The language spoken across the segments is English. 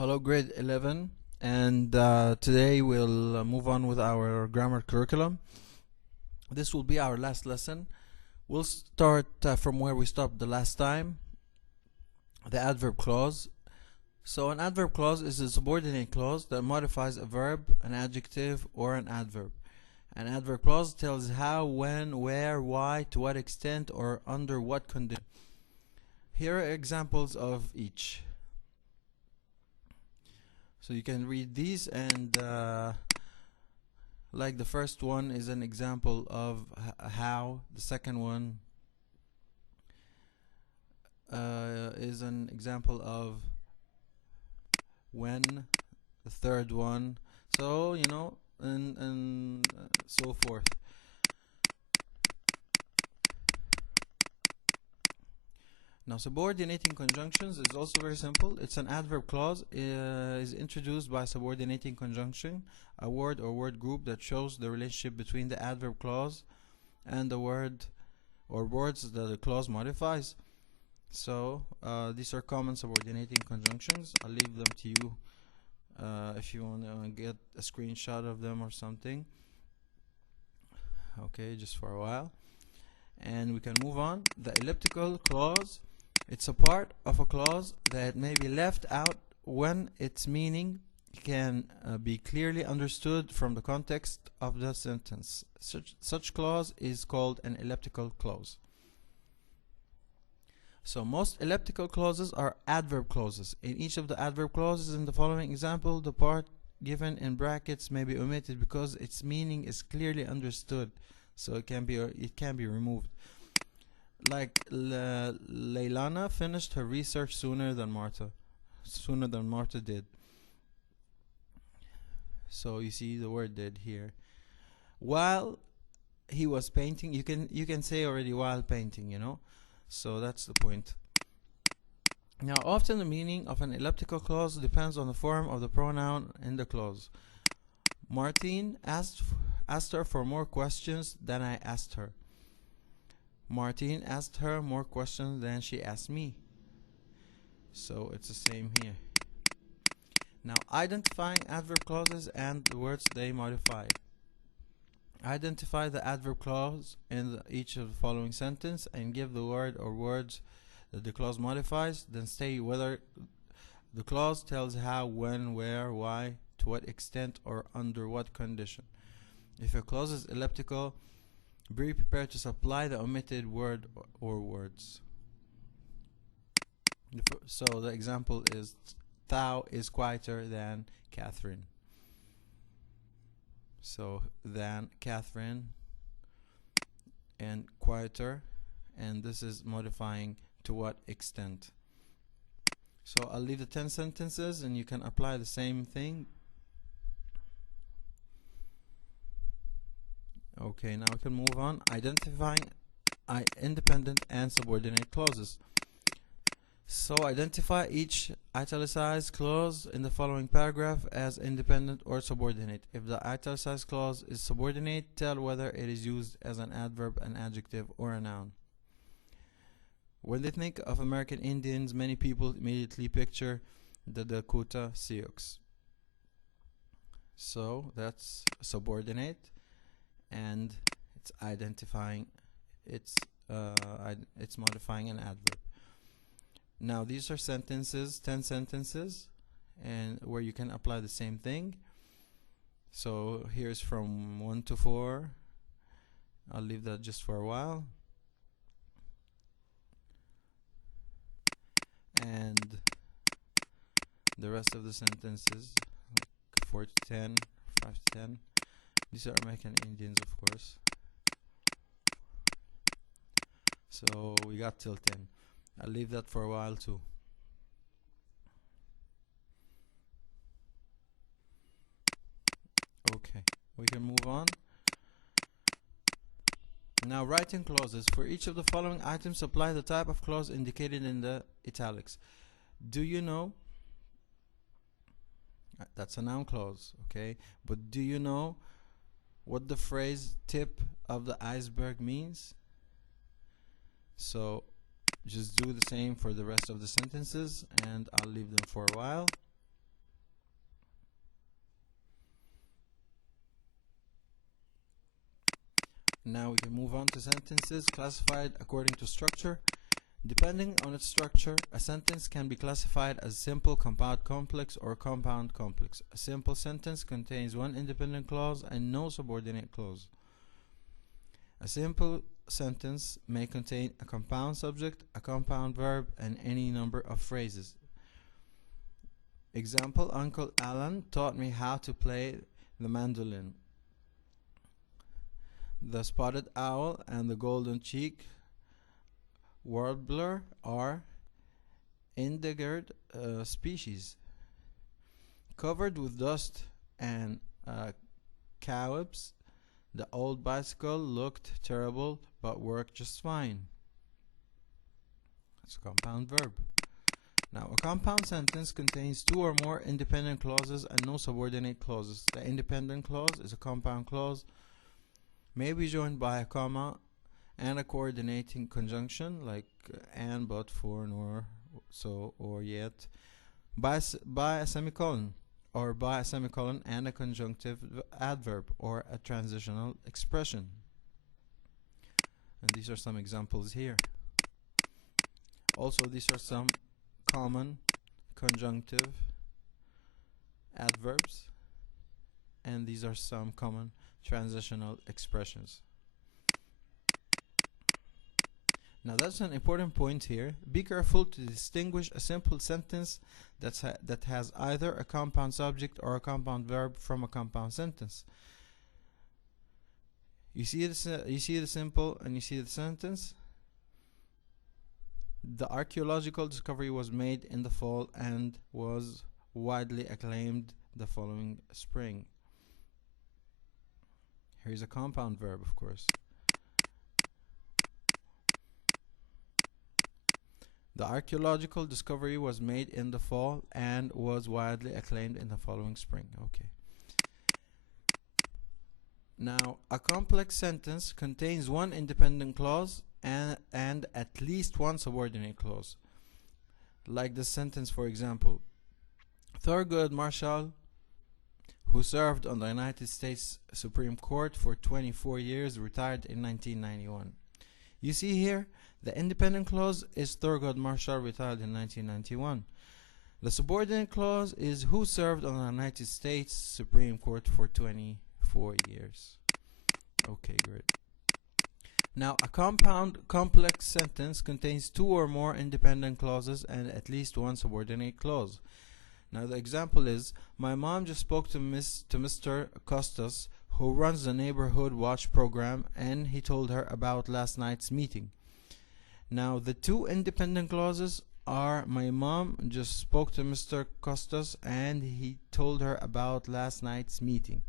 Hello, grade 11, and today we'll move on with our grammar curriculum. This will be our last lesson. We'll start from where we stopped the last time, the adverb clause. So an adverb clause is a subordinate clause that modifies a verb, an adjective, or an adverb. An adverb clause tells how, when, where, why, to what extent, or under what condition. Here are examples of each. So you can read these, and like the first one is an example of how, the second one is an example of when, the third one, so and so forth. Now, subordinating conjunctions is also very simple. It's an adverb clause is introduced by subordinating conjunction, a word or word group that shows the relationship between the adverb clause and the word or words that the clause modifies. So these are common subordinating conjunctions. I'll leave them to you if you want to get a screenshot of them or something. Okay, just for a while. And we can move on. The elliptical clause. It's a part of a clause that may be left out when its meaning can be clearly understood from the context of the sentence. Such clause is called an elliptical clause. So most elliptical clauses are adverb clauses. In each of the adverb clauses in the following example, the part given in brackets may be omitted because its meaning is clearly understood, so it can be removed. Like Leilana finished her research sooner than Marta did. So you see the word did here. While he was painting, you can say already while painting, so that's the point. Now, often the meaning of an elliptical clause depends on the form of the pronoun in the clause. Martine asked her for more questions than I asked her. Martine asked her more questions than she asked me. So it's the same here. Now, identifying adverb clauses and the words they modify. Identify the adverb clause in each of the following sentence and give the word or words that the clause modifies. Then state whether the clause tells how, when, where, why, to what extent, or under what condition. If a clause is elliptical, be prepared to supply the omitted word or words. So the example is, thou is quieter than Catherine. So than Catherine and quieter, and this is modifying to what extent. So I'll leave the 10 sentences and you can apply the same thing. Okay, now we can move on. Identifying independent and subordinate clauses. So identify each italicized clause in the following paragraph as independent or subordinate. If the italicized clause is subordinate, tell whether it is used as an adverb, an adjective, or a noun. When they think of American Indians, many people immediately picture the Dakota Sioux. So that's subordinate, and it's identifying, it's modifying an adverb. Now these are sentences, 10 sentences, and where you can apply the same thing. So here's from 1 to 4. I'll leave that just for a while. And the rest of the sentences, like 4 to 10, 5 to 10. These are American Indians, of course. So we got till 10. I'll leave that for a while too. Okay, we can move on. Now, writing clauses. For each of the following items, apply the type of clause indicated in the italics. Do you know? That's a noun clause, okay? But do you know what the phrase tip of the iceberg means? So just do the same for the rest of the sentences, and I'll leave them for a while. Now we can move on to sentences classified according to structure. Depending on its structure, a sentence can be classified as simple, compound, complex, or compound complex. A simple sentence contains one independent clause and no subordinate clause. A simple sentence may contain a compound subject, a compound verb, and any number of phrases. Example, Uncle Alan taught me how to play the mandolin. The spotted owl and the golden cheek warbler are endangered species. Covered with dust and cobwebs, the old bicycle looked terrible but worked just fine. It's a compound verb. Now, a compound sentence contains two or more independent clauses and no subordinate clauses. The independent clause is a compound clause, may be joined by a comma and a coordinating conjunction like and, but, for, nor, so, or, yet, by a semicolon, or by a semicolon and a conjunctive adverb or a transitional expression. And these are some examples here. Also, these are some common conjunctive adverbs, and these are some common transitional expressions. Now that's an important point here. Be careful to distinguish a simple sentence that has either a compound subject or a compound verb from a compound sentence. You see the simple and you see the sentence. The archaeological discovery was made in the fall and was widely acclaimed the following spring. Here's a compound verb, of course. The archaeological discovery was made in the fall and was widely acclaimed in the following spring. Okay. Now, a complex sentence contains one independent clause and at least one subordinate clause. Like this sentence, for example. Thurgood Marshall, who served on the United States Supreme Court for 24 years, retired in 1991. You see here, the independent clause is Thurgood Marshall retired in 1991. The subordinate clause is who served on the United States Supreme Court for 24 years. Okay, great. Now, a compound complex sentence contains two or more independent clauses and at least one subordinate clause. Now, the example is, my mom just spoke to Mr. Costas, who runs the neighborhood watch program, and he told her about last night's meeting. Now, the two independent clauses are, my mom just spoke to Mr. Costas and he told her about last night's meeting.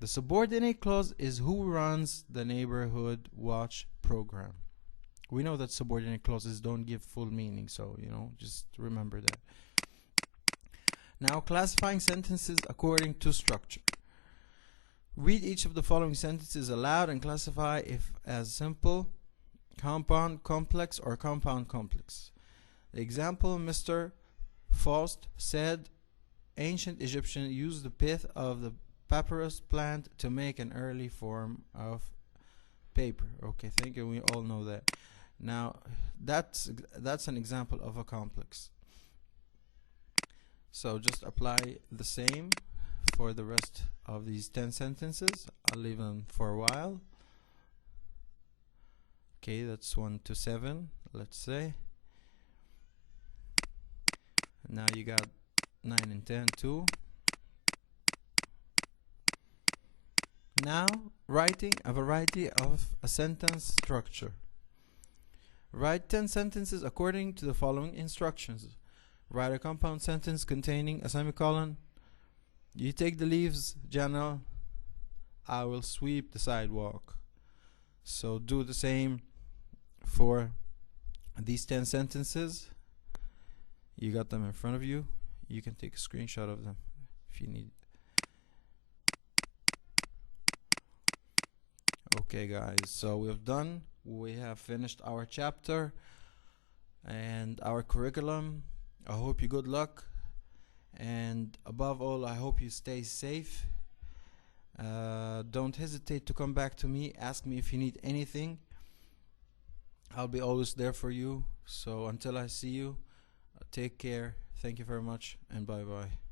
The subordinate clause is who runs the neighborhood watch program. We know that subordinate clauses don't give full meaning, so, just remember that. Now, classifying sentences according to structure. Read each of the following sentences aloud and classify if as simple, compound complex, or compound complex. The example, Mr. Faust said ancient Egyptians used the pith of the papyrus plant to make an early form of paper. Okay, thank you. We all know that. Now, that's an example of a complex. So just apply the same for the rest of these 10 sentences. I'll leave them for a while. Okay, that's 1 to 7, let's say. Now you got 9 and 10 too. Now, writing a variety of a sentence structure. Write 10 sentences according to the following instructions. Write a compound sentence containing a semicolon. You take the leaves, Jana. I will sweep the sidewalk. So do the same for these 10 sentences. You got them in front of you. You can take a screenshot of them if you need. Okay, guys, so we have finished our chapter and our curriculum. I hope you good luck, and above all, I hope you stay safe. Don't hesitate to come back to me. Ask me if you need anything. I'll be always there for you. So until I see you, take care. Thank you very much, and bye bye.